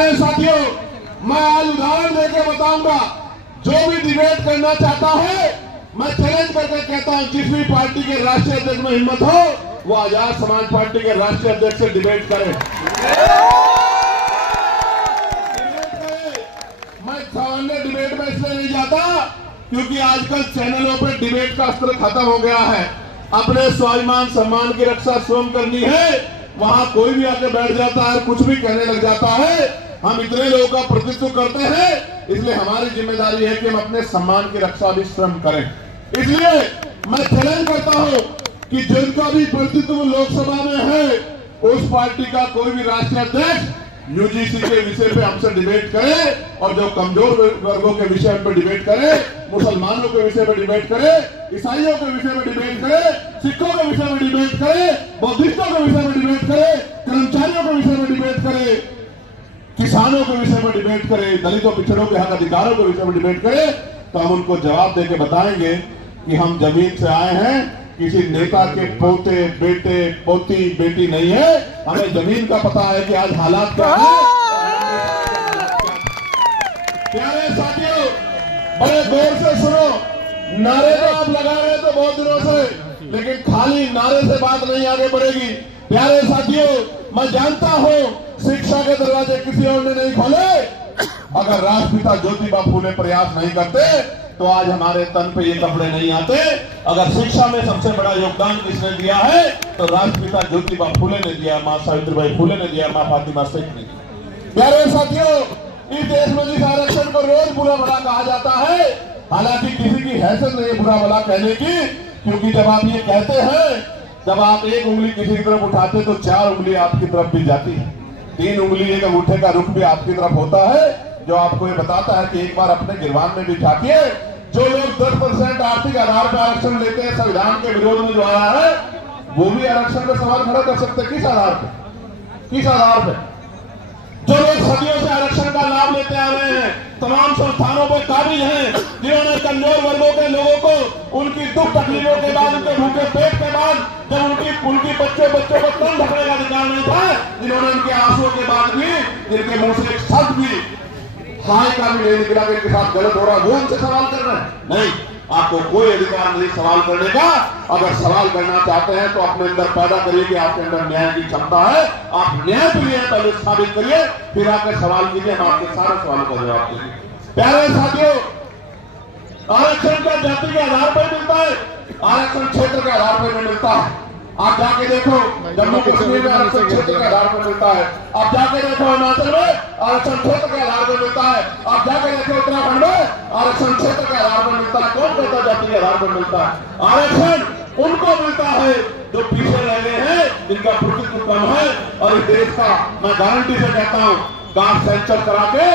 प्यारे साथियों, मैं आज उदाहरण देकर बताऊंगा। जो भी डिबेट करना चाहता है, मैं चैलेंज करके कहता हूं, जिस भी पार्टी के राष्ट्रीय अध्यक्ष में हिम्मत हो, वो आजाद समाज पार्टी के राष्ट्रीय अध्यक्ष से डिबेट करे। मैं सामान्य डिबेट में इसलिए नहीं जाता क्योंकि आजकल चैनलों पर डिबेट का अस्त्र खत्म हो गया है। अपने स्वाभिमान सम्मान की रक्षा स्वयं करनी है, वहां कोई भी आके बैठ जाता है, कुछ भी कहने लग जाता है। हम इतने लोगों का प्रतिनिधित्व करते हैं, इसलिए हमारी जिम्मेदारी है कि हम अपने सम्मान की रक्षा भी स्वयं करें। इसलिए मैं चैलेंज करता हूं कि जिनका भी प्रतिनिधित्व लोकसभा में है, उस पार्टी का कोई भी राष्ट्रीय अध्यक्ष यूजीसी के विषय पे हमसे डिबेट करे, और जो कमजोर वर्गों के विषय पे डिबेट करे, मुसलमानों के विषय पे डिबेट करे, ईसाइयों के विषय में डिबेट करे, सिखों के विषय में डिबेट करे, बौद्धिस्टों के विषय में डिबेट करे, कर्मचारियों के विषय में डिबेट करे, किसानों के विषय में डिबेट करे, दलितों पिछड़ों के हक अधिकारों के विषय में डिबेट करे, तो हम उनको जवाब देके बताएंगे कि हम जमीन से आए हैं, किसी नेता के पोते बेटे पोती बेटी नहीं है। हमें जमीन का पता है कि आज हालात क्या है। प्यारे साथियों, बड़े गौर से सुनो। नारे तो आप लगा रहे तो बहुत दिनों से, लेकिन खाली नारे से बात नहीं आगे बढ़ेगी। प्यारे साथियों, मैं जानता हूं शिक्षा के दरवाजे किसी और ने नहीं खोले। अगर राष्ट्रपिता ज्योतिबा फूले प्रयास नहीं करते तो आज हमारे तन पे ये कपड़े नहीं आते। अगर शिक्षा में सबसे बड़ा योगदान किसने दिया है, तो राष्ट्रपिता ज्योतिबा फूले ने दिया, मां सावित्रीबाई फूले ने दिया, मां फातिमा शेख ने दिया। प्यारे साथियों, इस देश में जिस आरक्षण को रोज बुरा भला कहा जाता है, हालांकि किसी की हैसियत नहीं है बुरा भला कहने की, क्योंकि जब आप ये कहते हैं, जब आप एक उंगली किसी की तरफ उठाते तो 4 उंगली आपकी तरफ भी जाती है, 3 उंगली एक अंगूठे का रुख भी आपकी तरफ होता है, जो आपको ये बताता है कि एक बार अपने गिरबान में भी झांकिए। जो लोग 10% आर्थिक आधार पर आरक्षण लेते हैं, संविधान के विरोध में जो आया है, वो भी आरक्षण का सवाल खड़ा कर सकते हैं। किस आधार पे? किस आधार पे? जो लोग सदियों से आरक्षण का लाभ लेते आ रहे हैं, तमाम संस्थानों पर काबिज हैं, जिन्होंने कमजोर वर्गों के लोगों को उनकी दुख तकलीफों के बाद, उनके भूखे पेट के बाद, जब उनकी बच्चों को तन ढकने का अधिकार नहीं था, जिन्होंने उनके आंसुओं के बाद भी, जिनके मुंह से एक शब्द भी हाय का भी नहीं निकला कि इनके साथ गलत हो रहा, वो उनसे सवाल कर रहे हैं। नहीं, आपको कोई अधिकार नहीं सवाल करने का। अगर सवाल करना चाहते हैं तो अपने अंदर पैदा करिए कि आपके अंदर न्याय की क्षमता है, आप न्याय के लिए पहले साबित करिए, फिर आकर सवाल कीजिए, हम आपके सारे सवालों का जवाब देंगे। प्यारे साथियों, आरक्षण का जाति के आधार पर मिलता है, आरक्षण क्षेत्र के आधार पर मिलता है। आप जाके देखो, जम्मू कश्मीर में आरक्षण क्षेत्र के आधार पर मिलता है। आप जाके देखो हिमाचल में आरक्षण क्षेत्र के आधार पर मिलता है। आप जाके देखो उत्तराखंड में आरक्षण क्षेत्र के आधार पर मिलता है। कौन कहता जाति के आधार पर मिलता है? आरक्षण उनको मिलता है जो पीछे रह गए हैं, जिनका प्रतिनिधित्व कम है। और इस देश का मैं गारंटी से कहता हूं, कास्ट सेंसर करा के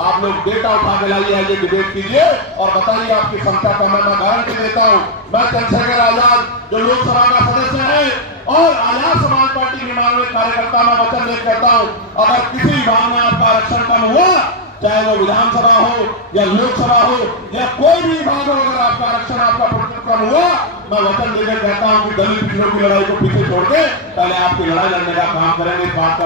आप लोग डेटा उठा के लाइए, आइए डिबेट कीजिए और बताइए आपकी संख्या का। मैं गारंटी देता हूं, मैं चंद्रशेखर आजाद जो लोकसभा का सदस्य है और आजाद समाज पार्टी निर्माण में कार्यकर्ता, मैं वचन देकर कहता हूं, अगर किसी विभाग में आपका आरक्षण कम हुआ, चाहे वो विधानसभा हो या लोकसभा हो या कोई भी विभाग हो, अगर आपका आरक्षण, आपका प्रतिनिधित्व कम हुआ, मैं वचन देकर कहता हूं कि दलित पिछड़ों की लड़ाई को पीछे छोड़ के पहले आपकी लड़ाई लड़ने का काम करेंगे। इस बात का